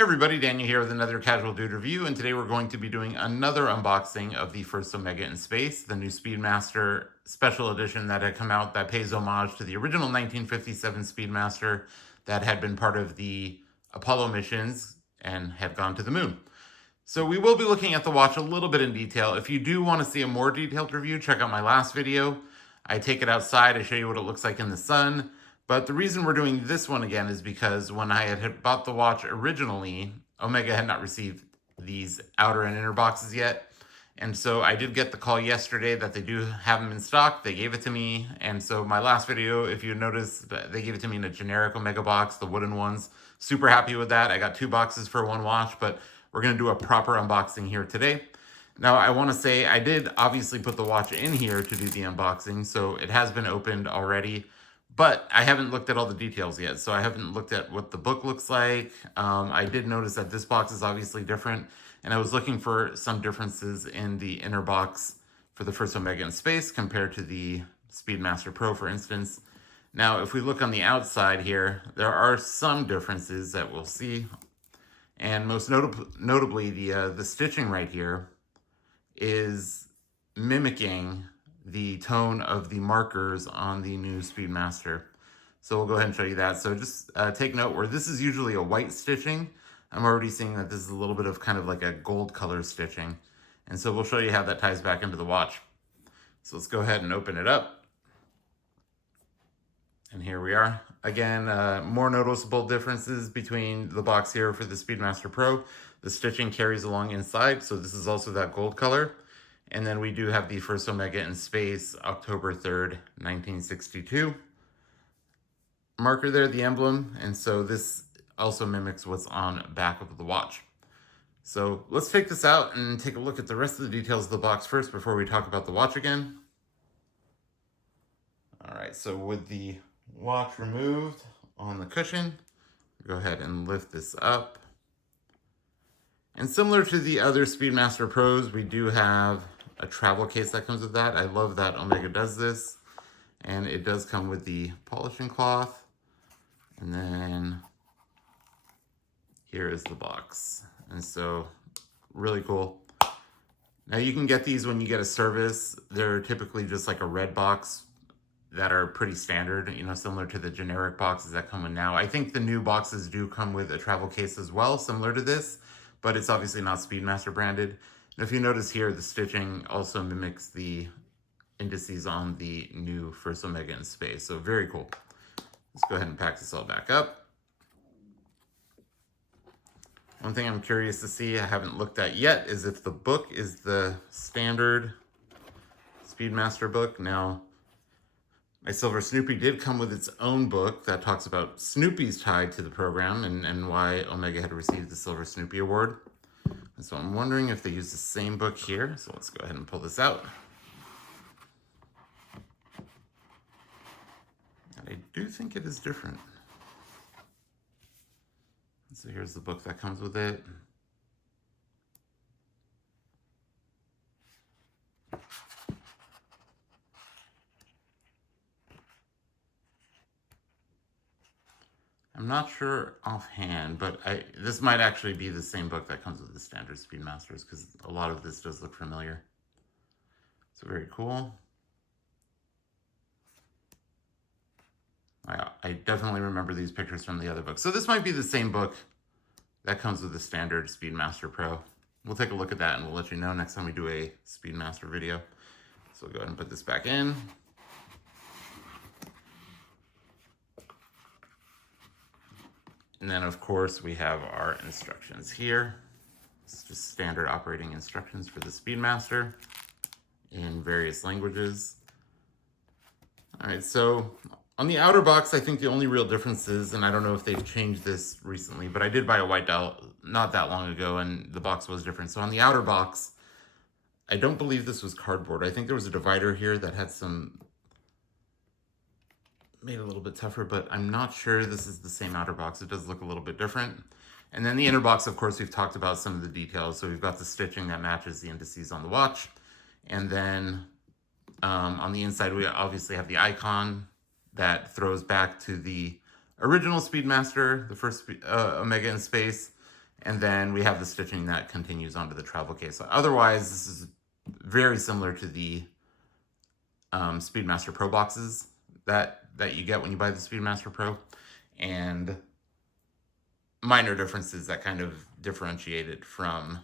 Hey everybody, Daniel here with another Casual Dude review, and today we're going to be doing another unboxing of the first Omega in Space, the new Speedmaster special edition that had come out that pays homage to the original 1957 Speedmaster that had been part of the Apollo missions and had gone to the moon. So we will be looking at the watch a little bit in detail. If you do want to see a more detailed review, check out my last video. I take it outside, I show you what it looks like in the sun. But the reason we're doing this one again is because when I had bought the watch originally, Omega had not received these outer and inner boxes yet. And so I did get the call yesterday that they do have them in stock. They gave it to me. And so my last video, if you notice, they gave it to me in a generic Omega box, the wooden ones. Super happy with that. I got 2 boxes for one watch, but we're going to do a proper unboxing here today. Now, I want to say I did obviously put the watch in here to do the unboxing, so it has been opened already. But I haven't looked at all the details yet, so I haven't looked at what the book looks like. I did notice that this box is obviously different, and I was looking for some differences in the inner box for the first Omega in Space compared to the Speedmaster Pro, for instance. Now, if we look on the outside here, there are some differences that we'll see, and most notably, the stitching right here is mimicking the tone of the markers on the new Speedmaster. So we'll go ahead and show you that. So just take note where this is usually a white stitching. I'm already seeing that this is a little bit of kind of like a gold color stitching. And so we'll show you how that ties back into the watch. So let's go ahead and open it up. And here we are. Again, more noticeable differences between the box here for the Speedmaster Pro. The stitching carries along inside, so this is also that gold color. And then we do have the first Omega in Space, October 3rd, 1962. Marker there, the emblem, and so this also mimics what's on back of the watch. So let's take this out and take a look at the rest of the details of the box first before we talk about the watch again. All right, so with the watch removed on the cushion, go ahead and lift this up. And similar to the other Speedmaster Pros, we do have a travel case that comes with that. I love that Omega does this. And it does come with the polishing cloth. And then here is the box. And so, really cool. Now you can get these when you get a service. They're typically just like a red box that are pretty standard, you know, similar to the generic boxes that come in now. I think the new boxes do come with a travel case as well, similar to this, but it's obviously not Speedmaster branded. And if you notice here, the stitching also mimics the indices on the new first Omega in Space. So very cool. Let's go ahead and pack this all back up. One thing I'm curious to see, I haven't looked at yet, is if the book is the standard Speedmaster book. Now, my Silver Snoopy did come with its own book that talks about Snoopy's tied to the program and why Omega had received the Silver Snoopy Award. And so I'm wondering if they use the same book here. So let's go ahead and pull this out. And I do think it is different. So here's the book that comes with it. I'm not sure offhand, but this might actually be the same book that comes with the standard Speedmasters because a lot of this does look familiar. So very cool. I definitely remember these pictures from the other book. So this might be the same book that comes with the standard Speedmaster Pro. We'll take a look at that and we'll let you know next time we do a Speedmaster video. So we'll go ahead and put this back in. And then, of course, we have our instructions here. It's just standard operating instructions for the Speedmaster in various languages. All right, so on the outer box, I think the only real difference is, and I don't know if they've changed this recently, but I did buy a white dial not that long ago, and the box was different. So on the outer box, I don't believe this was cardboard. I think there was a divider here that had made it a little bit tougher, but I'm not sure this is the same outer box. It does look a little bit different. And then the inner box, of course, we've talked about some of the details. So we've got the stitching that matches the indices on the watch. And then on the inside, we obviously have the icon that throws back to the original Speedmaster, the first Omega in Space. And then we have the stitching that continues onto the travel case. So otherwise, this is very similar to the Speedmaster Pro boxes that you get when you buy the Speedmaster Pro, and minor differences that kind of differentiate it from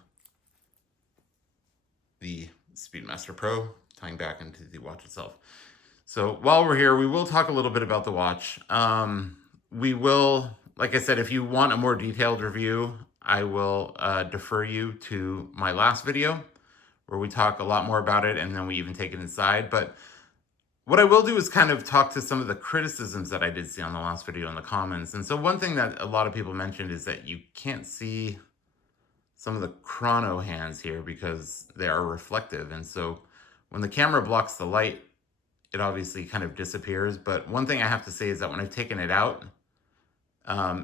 the Speedmaster Pro, tying back into the watch itself. So while we're here, we will talk a little bit about the watch. We will, like I said, if you want a more detailed review, I will defer you to my last video where we talk a lot more about it, and then we even take it inside. But what I will do is kind of talk to some of the criticisms that I did see on the last video in the comments. And so one thing that a lot of people mentioned is that you can't see some of the chrono hands here because they are reflective. And so when the camera blocks the light, it obviously kind of disappears. But one thing I have to say is that when I've taken it out,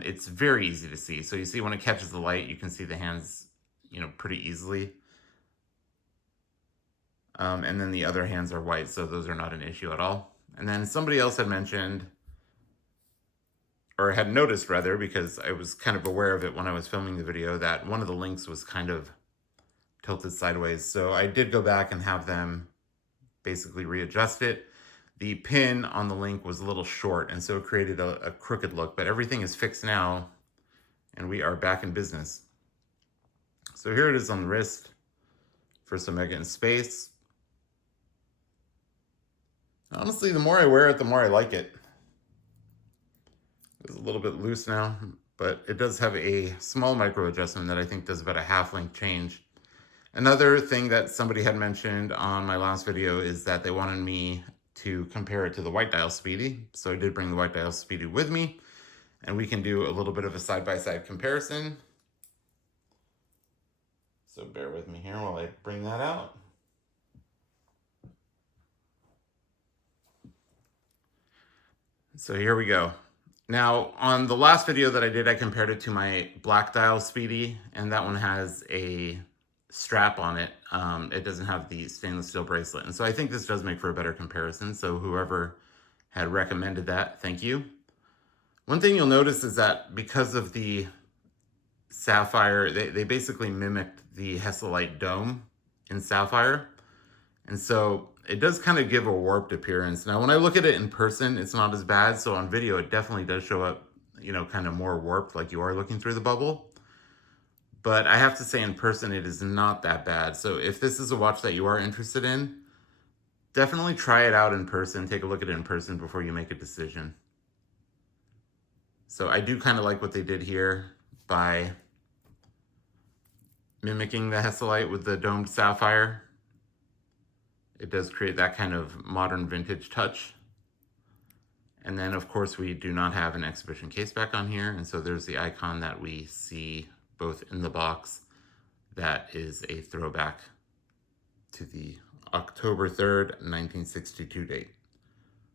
it's very easy to see. So you see when it catches the light, you can see the hands, pretty easily. And then the other hands are white, so those are not an issue at all. And then somebody else had mentioned, or had noticed rather, because I was kind of aware of it when I was filming the video, that one of the links was kind of tilted sideways. So I did go back and have them basically readjust it. The pin on the link was a little short, and so it created a crooked look, but everything is fixed now, and we are back in business. So here it is on the wrist, First Omega in space. Honestly, the more I wear it, the more I like it. It's a little bit loose now, but it does have a small micro adjustment that I think does about a half length change. Another thing that somebody had mentioned on my last video is that they wanted me to compare it to the White Dial Speedy. So I did bring the White Dial Speedy with me, and we can do a little bit of a side-by-side comparison. So bear with me here while I bring that out. So here we go. Now, on the last video that I did, I compared it to my Black Dial Speedy, and that one has a strap on it. It doesn't have the stainless steel bracelet. And so I think this does make for a better comparison. So whoever had recommended that, thank you. One thing you'll notice is that because of the sapphire, they basically mimicked the Hesalite dome in sapphire. And so it does kind of give a warped appearance. Now, when I look at it in person, it's not as bad. So on video, it definitely does show up, kind of more warped, like you are looking through the bubble. But I have to say, in person, it is not that bad. So if this is a watch that you are interested in, definitely try it out in person. Take a look at it in person before you make a decision. So I do kind of like what they did here by mimicking the Hesalite with the domed sapphire. It does create that kind of modern vintage touch. And then, of course, we do not have an exhibition case back on here. And so there's the icon that we see both in the box. That is a throwback to the October 3rd, 1962 date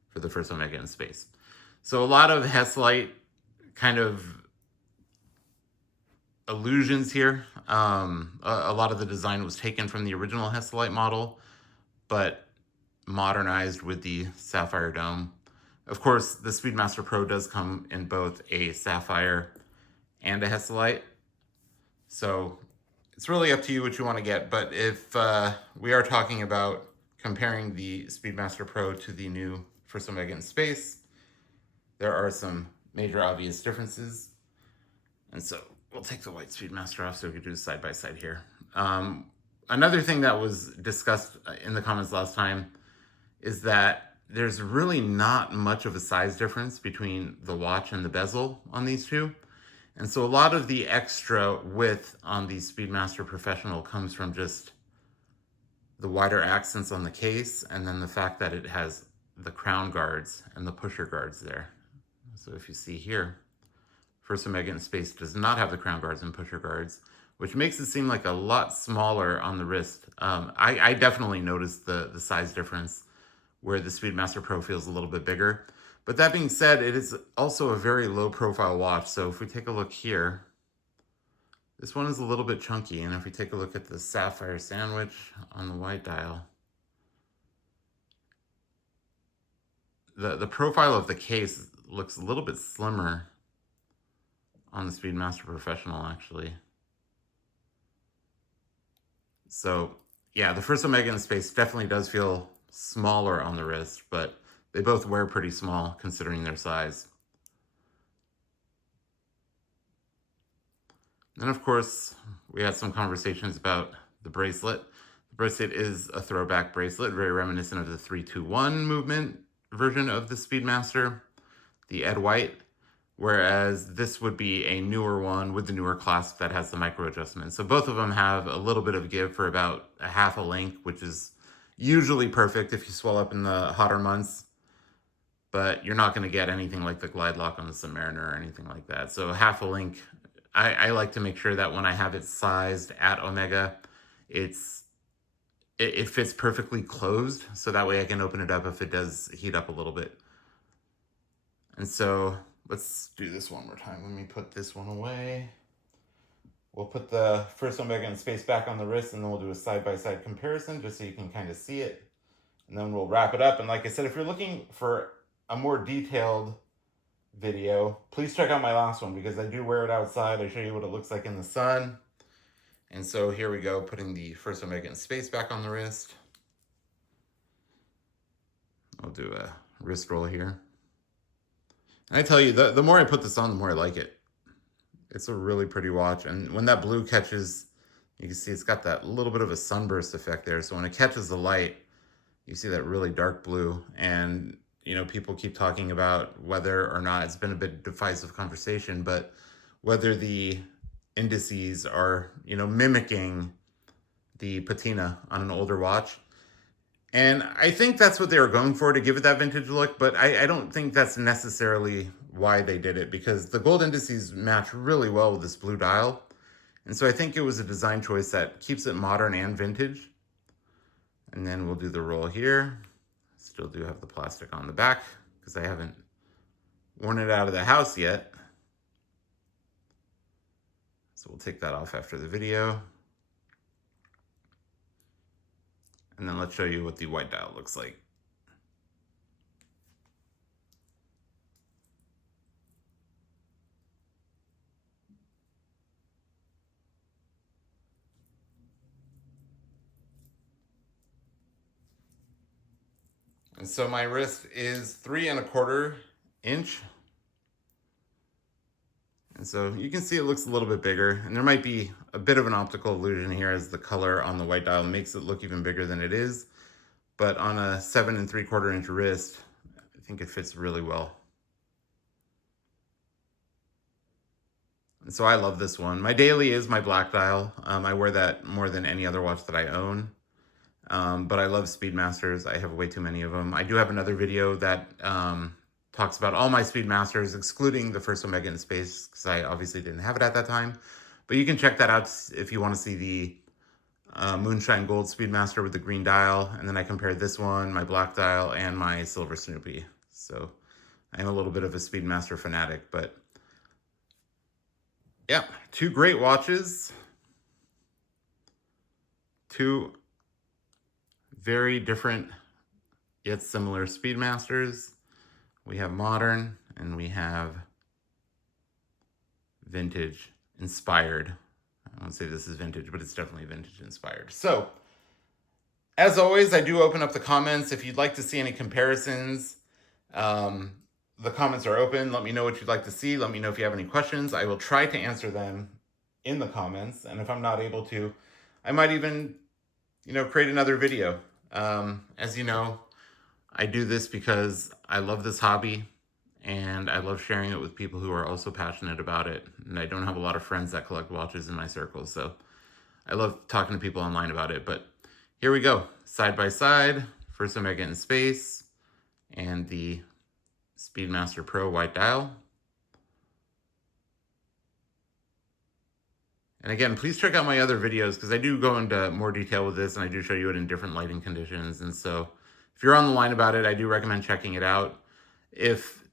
for the first Omega in space. So a lot of Hesalite kind of illusions here. A lot of the design was taken from the original Hesalite model, but modernized with the sapphire dome. Of course, the Speedmaster Pro does come in both a sapphire and a Hesalite. So it's really up to you what you want to get. But if we are talking about comparing the Speedmaster Pro to the new First Omega in space, there are some major obvious differences. And so we'll take the white Speedmaster off so we can do side by side here. Another thing that was discussed in the comments last time is that there's really not much of a size difference between the watch and the bezel on these two. And so a lot of the extra width on the Speedmaster Professional comes from just the wider accents on the case, and then the fact that it has the crown guards and the pusher guards there. So if you see here, First Omega in space does not have the crown guards and pusher guards, which makes it seem like a lot smaller on the wrist. I definitely noticed the size difference where the Speedmaster Pro feels a little bit bigger. But that being said, it is also a very low profile watch. So if we take a look here, this one is a little bit chunky. And if we take a look at the sapphire sandwich on the white dial, the profile of the case looks a little bit slimmer on the Speedmaster Professional, actually. So yeah, the first Omega in space definitely does feel smaller on the wrist, but they both wear pretty small considering their size. And of course, we had some conversations about the bracelet. The bracelet is a throwback bracelet, very reminiscent of the 3-2-1 movement version of the Speedmaster, the Ed White, whereas this would be a newer one with the newer clasp that has the micro adjustment. So both of them have a little bit of give for about a half a link, which is usually perfect if you swell up in the hotter months, but you're not going to get anything like the glide lock on the Submariner or anything like that. So half a link, I like to make sure that when I have it sized at Omega, it fits perfectly closed, so that way I can open it up if it does heat up a little bit. And so let's do this one more time. Let me put this one away. We'll put the first Omega in space back on the wrist, and then we'll do a side-by-side comparison just so you can kind of see it. And then we'll wrap it up. And like I said, if you're looking for a more detailed video, please check out my last one because I do wear it outside. I show you what it looks like in the sun. And so here we go, putting the first Omega in space back on the wrist. I'll do a wrist roll here. And I tell you, the more I put this on, the more I like it. It's a really pretty watch. And when that blue catches, you can see it's got that little bit of a sunburst effect there. So when it catches the light, you see that really dark blue. And, you know, people keep talking about whether or not, it's been a bit divisive conversation, but whether the indices are, you know, mimicking the patina on an older watch. And I think that's what they were going for, to give it that vintage look, but I don't think that's necessarily why they did it, because the gold indices match really well with this blue dial. And so I think it was a design choice that keeps it modern and vintage. And then we'll do the roll here. Still do have the plastic on the back because I haven't worn it out of the house yet. So we'll take that off after the video. And then let's show you what the white dial looks like. And so my wrist is 3 1/4 inch. And so you can see it looks a little bit bigger, and there might be a bit of an optical illusion here as the color on the white dial makes it look even bigger than it is. But on a 7 3/4 inch wrist, I think it fits really well. And so I love this one. My daily is my black dial. I wear that more than any other watch that I own. But I love Speedmasters. I have way too many of them. I do have another video that talks about all my Speedmasters, excluding the first Omega in space, because I obviously didn't have it at that time. But you can check that out if you want to see the Moonshine Gold Speedmaster with the green dial. And then I compared this one, my black dial, and my silver Snoopy. So I am a little bit of a Speedmaster fanatic, but yeah, two great watches. Two very different yet similar Speedmasters. We have modern and we have vintage inspired. I won't say this is vintage, but it's definitely vintage inspired. So, as always, I do open up the comments. If you'd like to see any comparisons, the comments are open. Let me know what you'd like to see. Let me know if you have any questions. I will try to answer them in the comments. And if I'm not able to, I might even, create another video. As you know, I do this because I love this hobby and I love sharing it with people who are also passionate about it. And I don't have a lot of friends that collect watches in my circle, so I love talking to people online about it. But here we go, side by side, first Omega in space and the Speedmaster Pro white dial. And again, please check out my other videos because I do go into more detail with this and I do show you it in different lighting conditions. And so if you're on the line about it, I do recommend checking it out. If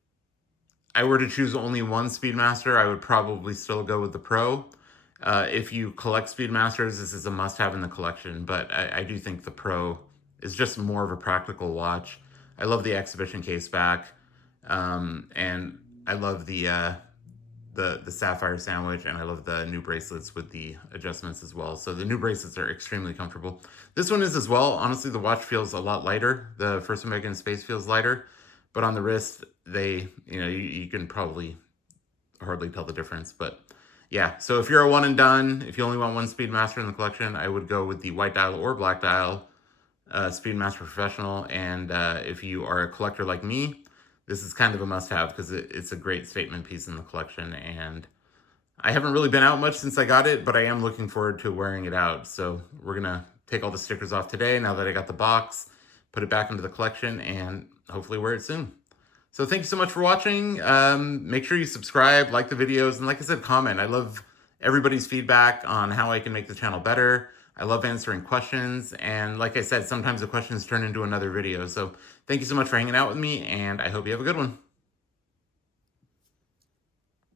I were to choose only one Speedmaster, I would probably still go with the Pro. If you collect Speedmasters, this is a must-have in the collection, but I do think the Pro is just more of a practical watch. I love the exhibition case back, and I love the the sapphire sandwich, and I love the new bracelets with the adjustments as well. So the new bracelets are extremely comfortable. This one is as well. Honestly, the watch feels a lot lighter. The First Omega in Space feels lighter, but on the wrist, you can probably hardly tell the difference. But yeah, so if you're a one and done, if you only want one Speedmaster in the collection, I would go with the white dial or black dial Speedmaster Professional. And if you are a collector like me, this is kind of a must-have because it's a great statement piece in the collection. And I haven't really been out much since I got it, but I am looking forward to wearing it out. So we're going to take all the stickers off today now that I got the box, put it back into the collection, and hopefully wear it soon. So thank you so much for watching. Make sure you subscribe, like the videos, and like I said, comment. I love everybody's feedback on how I can make the channel better. I love answering questions, and like I said, sometimes the questions turn into another video. So thank you so much for hanging out with me, and I hope you have a good one.